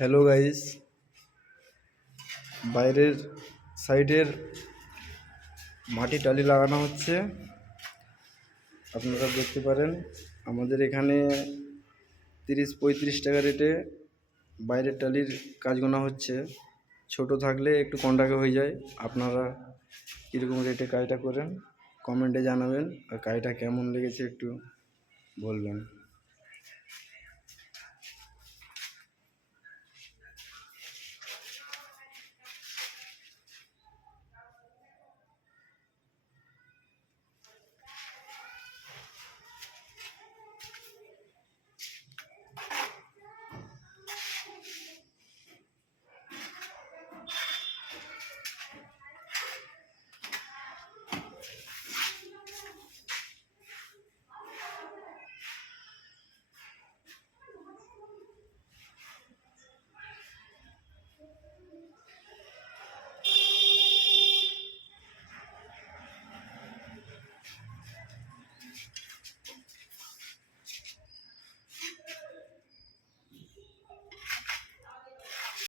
Hello guys, বাইরের সাইডের মাটি টালি লাগানো হচ্ছে। আপনারা দেখতে পারেন আমাদের এখানে 30-35 টাকা রেটে বাইরের টালির কাজ গোনা হচ্ছে। ছোট থাকলে একটু কম টাকা হয়ে যায়। আপনারা কীরকম রেটে কাজটা করেন কমেন্টে জানাবেন, আর কাজটা কেমন লেগেছে একটু বলবেন।